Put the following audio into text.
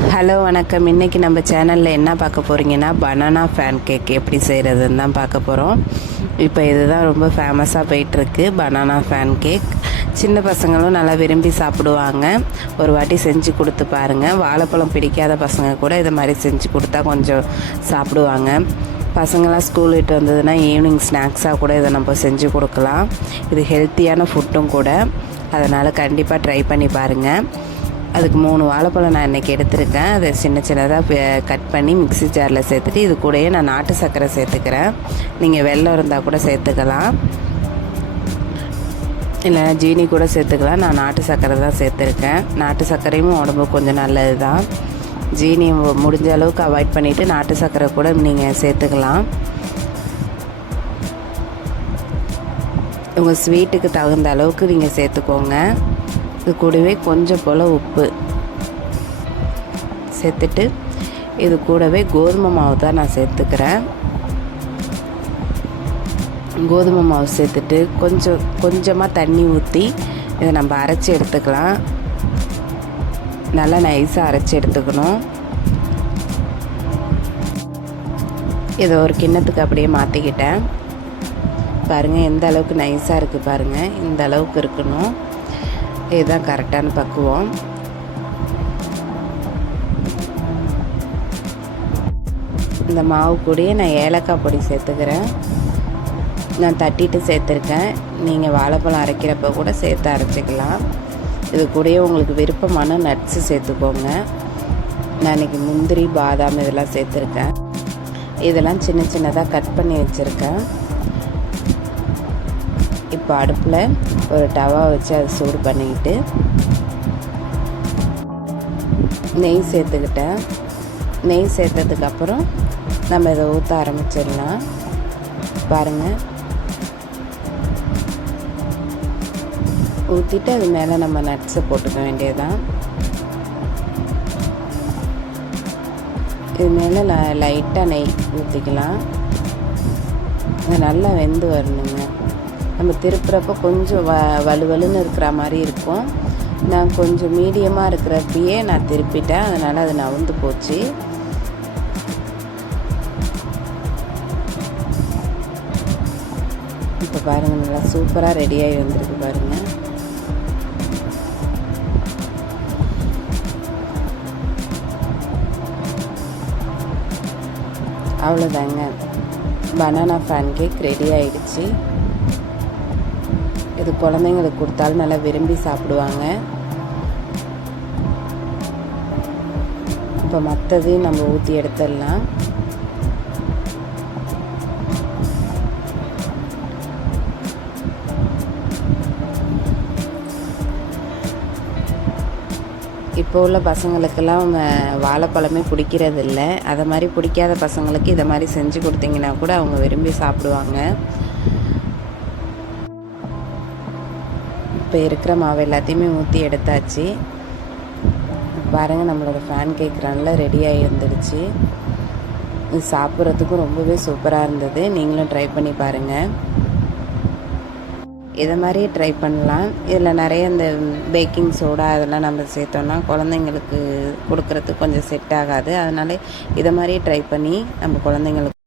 Hello வணக்கம். இன்றைக்கி நம்ம சேனலில் என்ன பார்க்க போகிறீங்கன்னா பனானா ஃபேன் கேக் எப்படி செய்கிறதுன்னு தான் பார்க்க போகிறோம். இப்போ இதுதான் ரொம்ப ஃபேமஸாக போயிட்டுருக்கு, பனானா ஃபேன் கேக். சின்ன பசங்களும் நல்லா விரும்பி சாப்பிடுவாங்க. ஒரு வாட்டி செஞ்சு கொடுத்து பாருங்கள். வாழைப்பழம் பிடிக்காத பசங்க கூட இது மாதிரி செஞ்சு கொடுத்தா கொஞ்சம் சாப்பிடுவாங்க. பசங்களாம் ஸ்கூல் விட்டு வந்ததுன்னா ஈவினிங் ஸ்நாக்ஸாக கூட இதை நம்ம செஞ்சு கொடுக்கலாம். இது ஹெல்த்தியான ஃபுட்டும் கூட, அதனால் கண்டிப்பாக ட்ரை பண்ணி பாருங்கள். அதுக்கு 3 வாழைப்பழம் நான் இன்றைக்கி எடுத்திருக்கேன். அதை சின்னதாக கட் பண்ணி மிக்ஸி ஜாரில் சேர்த்துட்டு இது கூடயே நான் நாட்டு சர்க்கரை சேர்த்துக்கிறேன். நீங்கள் வெல்லம் இருந்தால் கூட சேர்த்துக்கலாம், இல்லைனா ஜீனி கூட சேர்த்துக்கலாம். நான் நாட்டு சர்க்கரை தான் சேர்த்துருக்கேன். நாட்டு சர்க்கரையும் உடம்புக்கு கொஞ்சம் நல்லது தான். ஜீனி முடிஞ்ச அளவுக்கு அவாய்ட் பண்ணிவிட்டு நாட்டு சர்க்கரை கூட நீங்கள் சேர்த்துக்கலாம். உங்கள் ஸ்வீட்டுக்கு தகுந்த அளவுக்கு நீங்கள் சேர்த்துக்கோங்க. இது கூடவே கொஞ்சம் போல் உப்பு சேர்த்துட்டு இது கூடவே கோதுமை மாவு தான் நான் சேர்த்துக்கிறேன். கோதுமை மாவு சேர்த்துட்டு கொஞ்சமாக தண்ணி ஊற்றி இதை நம்ம அரைச்சி எடுத்துக்கலாம். நல்லா நைஸாக அரைச்சி எடுத்துக்கணும். இதை ஒரு கிண்ணத்துக்கு அப்படியே மாற்றிக்கிட்டேன். பாருங்கள் எந்த அளவுக்கு நைஸாக இருக்குது பாருங்கள், இந்த அளவுக்கு இருக்கணும். இதுதான் கரெக்டான பக்குவம். இந்த மாவு கூடயே நான் ஏலக்காய் பொடி சேர்த்துக்கிறேன். நான் தட்டிட்டு சேர்த்துருக்கேன். நீங்கள் வாழைப்பழம் அரைக்கிறப்ப கூட சேர்த்து அரைச்சிக்கலாம். இது கூடயே உங்களுக்கு விருப்பமான நட்ஸு சேர்த்துக்கோங்க. நான் இன்றைக்கி முந்திரி, பாதாம் இதெல்லாம் சேர்த்துருக்கேன். இதெல்லாம் சின்னதாக கட் பண்ணி வச்சுருக்கேன். இப்போ அடுப்பில் ஒரு டவா வச்சு அதை சூடு பண்ணிக்கிட்டு நெய் சேர்த்துக்கிட்டேன். நெய் சேர்த்ததுக்கப்புறம் நம்ம இதை ஊற்ற ஆரம்பிச்சிடலாம். பாருங்கள், ஊற்றிட்டு அது மேலே நம்ம நட்ஸை போட்டுக்க வேண்டியதுதான். இது மேலே லைட்டாக நெய் ஊற்றிக்கலாம். அது நல்லா வெந்து வரணுங்க. நம்ம திருப்புறப்போ கொஞ்சம் வலுவலுன்னு இருக்கிற மாதிரி இருக்கும். நான் கொஞ்சம் மீடியமாக இருக்கிறப்பயே நான் திருப்பிட்டேன், அதனால் அது நவுந்து போச்சு. இப்போ பாருங்கள், நல்லா சூப்பராக ரெடியாகி வந்திருக்கு பாருங்கள். அவ்வளோதாங்க, பனானா ஃபேன் கேக் ரெடி ஆகிடுச்சு. இது குழந்தைங்களுக்கு கொடுத்தாலும் நல்லா விரும்பி சாப்பிடுவாங்க. இப்போ மற்றதையும் நம்ம ஊற்றி எடுத்துடலாம். இப்போ உள்ள பசங்களுக்கெல்லாம் வாழைப்பழமே பிடிக்கிறது இல்லை. அதை மாதிரி பிடிக்காத பசங்களுக்கு இதை மாதிரி செஞ்சு கொடுத்தீங்கன்னா கூட அவங்க விரும்பி சாப்பிடுவாங்க. இப்போ இருக்கிற மாவு எல்லாத்தையுமே ஊற்றி எடுத்தாச்சு. பாருங்கள், நம்மளோட ஃபேன் கேக் நல்லா ரெடியாகி வந்துடுச்சு. இது சாப்பிட்றதுக்கும் ரொம்பவே சூப்பராக இருந்தது. நீங்களும் ட்ரை பண்ணி பாருங்கள். இதை மாதிரியே ட்ரை பண்ணலாம். இதில் நிறைய இந்த பேக்கிங் சோடா அதெல்லாம் நம்ம சேர்த்தோன்னா குழந்தைங்களுக்கு கொடுக்குறதுக்கு கொஞ்சம் செட் ஆகாது. அதனால் இதை மாதிரியே ட்ரை பண்ணி நம்ம குழந்தைங்களுக்கு